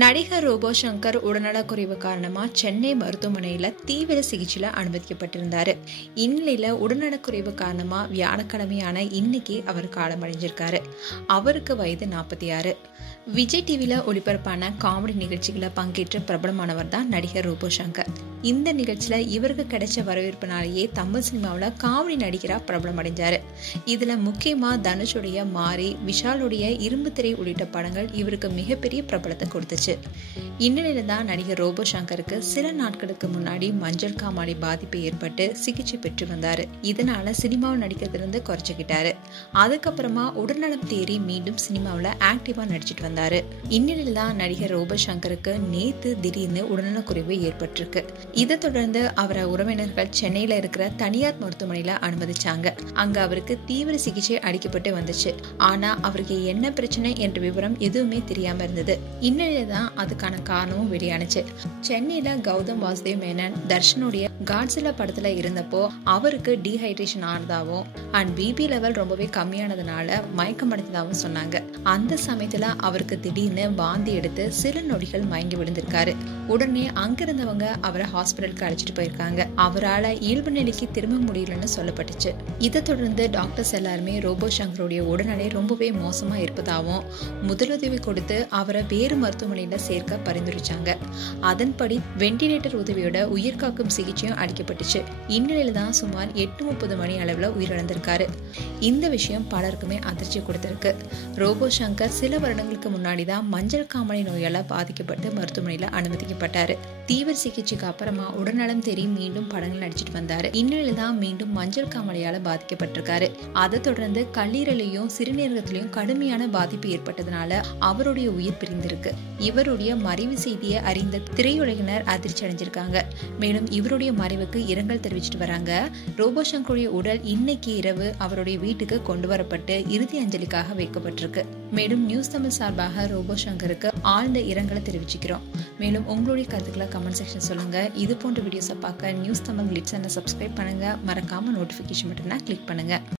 நடிகர் ரோபோ சங்கர் உடல்நலக்குறைவு காரணமா சென்னை மருத்துவமனையில தீவிர சிகிச்சையில அனுமதிக்கப்பட்டிருந்தாரு. இந்நிலையில உடல்நலக்குறைவு காரணமா வியாழக்கிழமையான இன்னைக்கு அவர் காலமடைஞ்சிருக்காரு. அவருக்கு வயது 46. விஜய் டிவில ஒளிபரப்பான காமெடி நிகழ்ச்சிகளை பங்கேற்ற பிரபலமானவர் தான் நடிகர் ரோபோ சங்கர். இந்த நிகழ்ச்சியில இவருக்கு கிடைச்ச வரவேற்பினாலேயே தமிழ் சினிமாவில காமெடி நடிகரா பிரபலம் அடைஞ்சாரு. இதுல முக்கியமா தனுஷுடைய மாரி, விஷாலுடைய இரும்பு திரை உள்ளிட்ட படங்கள் இவருக்கு மிகப்பெரிய பிரபலத்தை கொடுத்துச்சு. இந்நிலையில தான் நடிகர் ரோபோ சங்கருக்கு சில நாட்களுக்கு முன்னாடி மஞ்சள் காமாலை பாதிப்பு ஏற்பட்டு சிகிச்சை பெற்று வந்தாரு. இதனால சினிமாவில் நடிக்கிறதுல குறைச்சிக்கிட்டாரு. அதுக்கப்புறமா உடல்நலம் தேறி மீண்டும் சினிமாவில் ஆக்டிவா நடிச்சிட்டு வந்தாரு. இந்நிலையில தான் நடிகர் ரோபோ சங்கருக்கு நேத்து திடீர்னு உடல்நலக்குறைவு ஏற்பட்டிருக்கு. இதை தொடர்ந்து அவரை உறவினர்கள் சென்னையில இருக்கிற தனியார் மருத்துவமனையில அனுமதிச்சாங்க. அங்க அவருக்கு தீவிர சிகிச்சை அளிக்கப்பட்டு வந்துச்சு. ஆனா அவருக்கு என்ன பிரச்சனை என்ற விவரம் எதுவுமே தெரியாம இருந்தது. இந்நிலையில தான் அதுக்கான காரணமும் வெளியானுச்சு. சென்னையில கௌதம் வாசுதேவ் மேனன் தர்ஷனுடைய காட்ஸிலா படத்துல இருந்தப்போ அவருக்கு டீஹைட்ரேஷன் ஆனதாகவும் அண்ட் பிபி லெவல் ரொம்பவே கம்மியானதுனால மயக்கம் அடைந்ததாகவும் சொன்னாங்க. அந்த சமயத்துல அவருக்கு திடீர்னு வாந்தி எடுத்து சில நொடிகள் மயங்கி விழுந்திருக்காரு. உடனே அங்கிருந்தவங்க அவரை ஹாஸ்பிட்டலுக்கு அழைச்சிட்டு போயிருக்காங்க. அவரால் இயல்பு நிலைக்கு திரும்ப முடியலன்னு சொல்லப்பட்டுச்சு. இதை தொடர்ந்து டாக்டர்ஸ் எல்லாருமே ரோபோ சங்கருடைய உடல்நிலை ரொம்பவே மோசமா இருப்பதாகவும் முதலுதவி கொடுத்து அவரை வேறு மருத்துவமனையில சேர்க்க பரிந்துரைச்சாங்க. அதன்படி வெண்டிலேட்டர் உதவியோட உயிர்காக்கும் சிகிச்சையும் அளிக்கப்பட்டுச்சு. இந்நிலையில தான் சுமார் 8:30 மணி அளவுல உயிரிழந்திருக்காரு. இந்த விஷயம் பலருக்குமே அதிர்ச்சி கொடுத்திருக்கு. ரோபோ சங்கர் சில வருடங்களுக்கு முன்னாடி தான் மஞ்சள் காமாலை நோயால பாதிக்கப்பட்டு மருத்துவமனையில அனுமதிக்கப்பட்டாரு. தீவிர சிகிச்சைக்கு அப்புறமா உடல்நலம் தேறி மீண்டும் படங்கள் நடிச்சிட்டு வந்தாரு. இந்நிலையில தான் மீண்டும் மஞ்சள் காமாலையால பாதிக்கப்பட்டிருக்காரு. அதை தொடர்ந்து கல்லீரலையும் சிறுநீரகத்திலையும் கடுமையான பாதிப்பு ஏற்பட்டதுனால அவருடைய உயிர் பிரிந்திருக்கு. இவருடைய மறைவு செய்தியை அறிந்த திரையுலகினர் அதிர்ச்சி அடைஞ்சிருக்காங்க. மேலும் இவருடைய மறைவுக்கு இரங்கல் தெரிவிச்சிட்டு வராங்க. ரோபோ சங்கருடைய உடல் இன்னைக்கு இரவு அவருடைய வீட்டுக்கு கொண்டு வரப்பட்டு இறுதி அஞ்சலிக்காக வைக்கப்பட்டிருக்கு. மேலும் நியூஸ் தமிழ் சார்பாக ரோபோ சங்கருக்கு ஆழ்ந்த இரங்கலை தெரிவிச்சுக்கிறோம். மேலும் உங்களுடைய கருத்துக்களை கமெண்ட் செக்ஷன் சொல்லுங்க. இது போன்ற வீடியோஸை பார்க்க நியூஸ் தமிழ் கிளிட்ஸ் சப்ஸ்கிரைப் பண்ணுங்க. மறக்காம நோட்டிபிகேஷன் பட்டனை கிளிக் பண்ணுங்க.